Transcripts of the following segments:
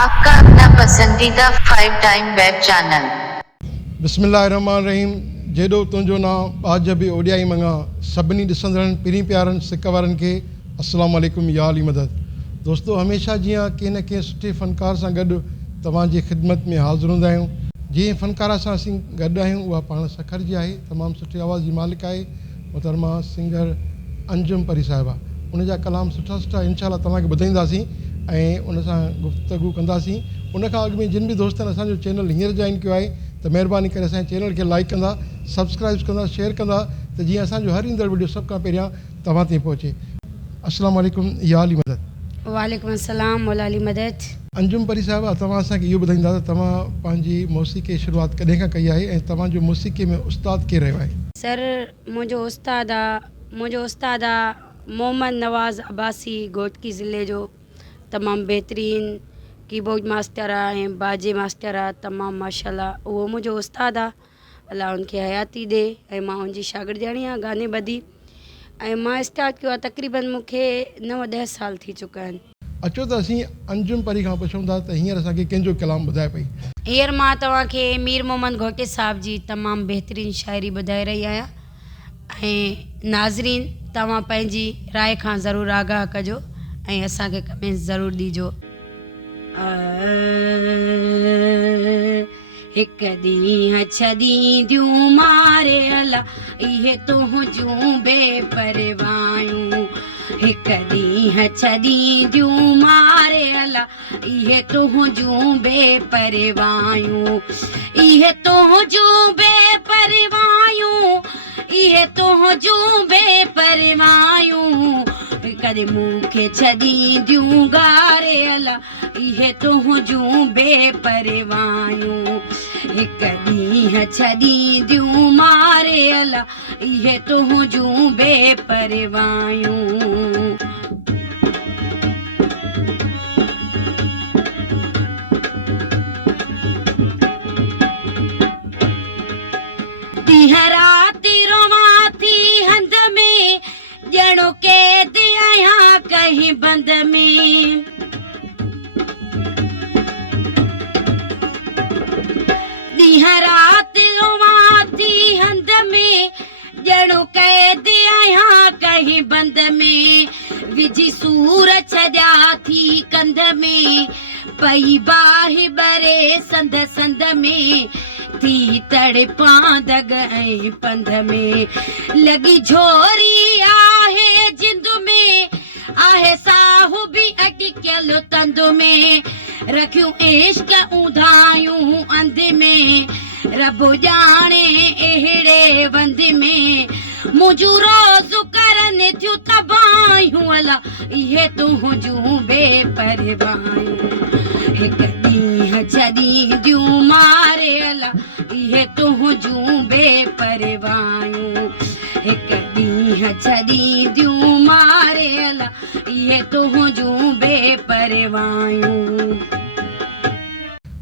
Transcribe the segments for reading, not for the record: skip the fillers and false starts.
आपका अपना पसंदीदा 5 टाइम वेब चैनल। बिस्मिल्लाहिर्रहमानिर्रहीम। जेॾो तुंहिंजो नाम आज बि ओडियाई मंगा सभिनी ॾिसंदड़नि पीढ़ी प्यारनि सिक वारनि खे अस्सलाम वालेकुम या अली मदद। दोस्तों, हमेशह जीअं कंहिं न कंहिं सुठे फ़नकार सां गॾु तव्हांजी ख़िदमत में हाज़िर हूंदा आहियूं। जीअं फ़नकार सां असीं गॾु आहियूं उहा पाण सखर जी आहे, तमामु सुठी आवाज़ जी मालिक आहे, मोहतरमा सिंगर अंजुम परी साहिबा। उन जा कलाम सुठा सुठा इंशाअल्लाह तव्हांखे ॿुधाईंदासीं ऐं उन सां गुफ़्तगू कंदासीं। उन खां अॻु में जिन बि दोस्तनि असांजो चैनल हींअर जॉइन कयो आहे त महिरबानी करे असांजे चैनल खे लाइक कंदा, सब्सक्राइब कंदा, शेयर कंदा त जीअं असांजो हर ईंदड़ वीडियो सभ खां पहिरियां तव्हां ताईं पहुचे। अस्सलाम वालेकुम या अली मदद। वालेकुम अस्सलाम मौला अली मदद। अंजुम परी साहिबा, तव्हां असांखे इहो ॿुधाईंदा त तव्हां पंहिंजी मौसीक़ी शुरूआत कॾहिं खां कई आहे ऐं तव्हांजो मौसीक़ी में उस्ताद केरु रहियो आहे? सर, मुंहिंजो उस्ताद आहे मोहम्मद नवाज़ अब्बासी, घोटकी ज़िले जो तमामु बहितरीनु कीबोर्ड मास्टर आहे ऐं बाजे मास्टर आहे। तमामु माशाल्लाह उहो मुंहिंजो उस्ताद आहे। अलाह उनखे हयाती ॾे ऐं मां उनजी शागिर्दियाणी आहे गाने बदी। ऐं मां स्टार्ट कयो आहे तक़रीबन मूंखे 9-10 साल थी चुका आहिनि। अचो त असीं अंजुम परी खां पुछूं था त हींअर असांखे कंहिंजो कलाम ॿुधाए पई। हींअर मां तव्हांखे मीर मोहम्मद घोटे साहिब जी तमामु बहितरीनु शाइरी ॿुधाए रही आहियां ऐं नाज़रीन तव्हां पंहिंजी राय खां ज़रूरु आगाह कजो ऐं असांखे कमेंट्स ज़रूरु ॾिजो। हिकु ॾींहुं छॾींदियूं मारे अला इहे तुंहिंजूं बेपरवायूं। हिकु ॾींहुं छॾींदियूं मारे अला इहे तुंहिंजूं बेपरवायूं। इहे तुंहिंजूं बेपरवायूं, इहे तुंहिंजूं बेपरवायूं। कॾहिं मूंखे छॾींदियूं गारे अला इहे तुंहिंजूं बेपरवायूं। हिकु ॾींहुं छॾींदियूं मारे अला इहे तुंहिंजूं बेपरवायूं। ॾींहं राति रोवां थी हंध में, ॼणो कैद आहियां कंहिं बंद में। ॾींहं राति रोवां थी हंध में, ॼणो कैद आहियां कंहिं बंद में। विझी सूर छॾिया थी कंध में, पई बाहि बरे संद संद में। थी तड़पां दग ऐं पंध में, लॻी झोरी आहे जिंद में, आहे साहु बि अटकियल तंद में। रखियूं इश्क उधायूं अंध में, रब ॼाणे अहिड़े वंद में। मुंहिंजूं रोज़ करनि थियूं तबाहियूं अला इहे तुंहिंजूं बेपरवायूं। हिकु ॾींहुं छॾींदियूं मारे अला इहे तुंहिंजूं बेपरवायूं। हिकु ॾींहुं छॾींदियूं मारे अला इहे तुंहिंजूं बेपरवायूं।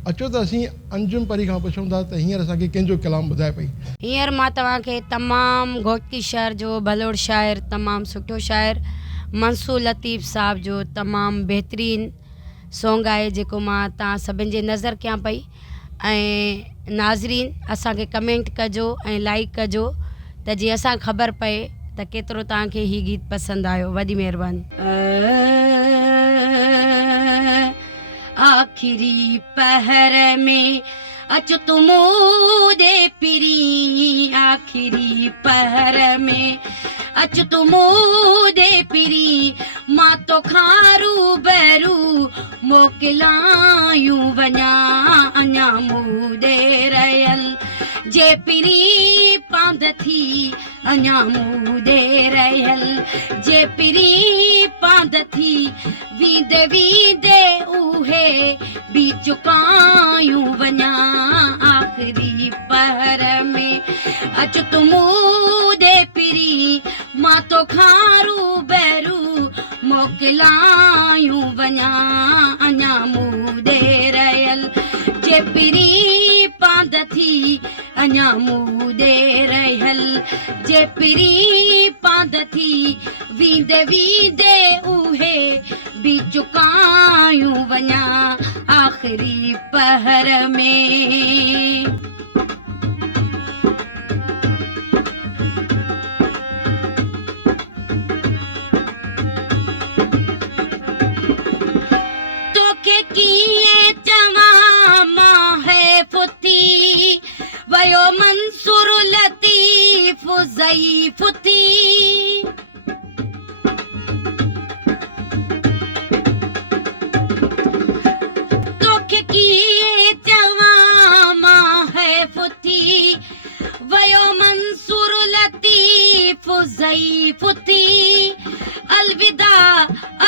अचो त असीं अंजुम परी खां पुछूं था त हींअर असांखे कंहिंजो कलाम ॿुधाए पई। हींअर मां तव्हांखे तमामु घोटकी शहर जो भलोड़ शाइर, तमामु सुठो शाइर मंसूर लतीफ़ साहिब जो तमामु बहितरीनु सॉन्ग आहे जेको मां तव्हां सभिनि जे नज़र कयां पई। ऐं नाज़रीन असांखे कमेंट कजो ऐं लाइक कजो त जीअं असांखे ख़बर पए त केतिरो तव्हांखे हीउ गीत पसंदि आयो। वॾी महिरबानी। आखिरी पहर में अच तूं मूं पिरी, आखिरी पहर में अच तूं मूं पिरी। मां तोखां रूबरू मोकिलायूं वञा अञा मूं ॾे रहियल। जे पिरी पांद थी अञा मूं ॾे रहियल। जे पिरी पांद थी वींदे वींदे उहे बि चुकायूं वञा। आख़िरी पहर में अच तूं मूं ॾे पिरी, मां तोखां रूबरू मोकिलायूं वञा अञा मूं ॾे रहियल। जे पिरी पांद थी अञा मूं ॾे रहियल। जे पिरी पांद थी वींदे वींदे उहे बि चुकायूं वञा। आखिरी पहर में। तोखे किए चवामा है फुती वयो मंसूर लतीफ ज़ईफ थी। तोखे किए चवामा है फुती वयो मंसूर लतीफ ज़ईफ थी। अलविदा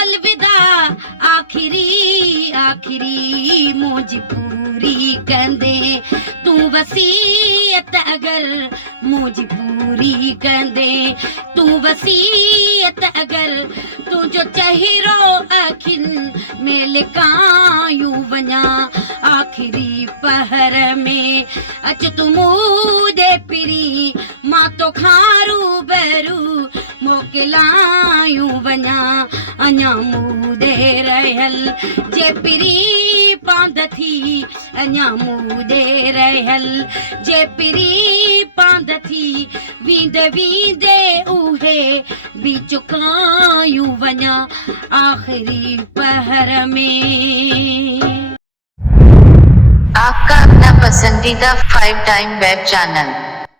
अलविदा आखिरी आखिरी मौज पूरी कंदे तू वसीयत अगर मौज पूरी कंदे तू वसीयत अगर तुझो चहिरो अखिन में लिकायूं वञा आखिरी पहर में। अच तू मूदे पिरी मां तो खारू बरू मोकिलायूं वञा अञा मूदे रहल जे पिरी पांद थी अञा मूदे रहल जे पिरी पांद थी वींदे वींदे उहे भी चुकायूं वञा आखिरी पहर में। आपका अपना पसंदीदा 5 टाइम वेब चैनल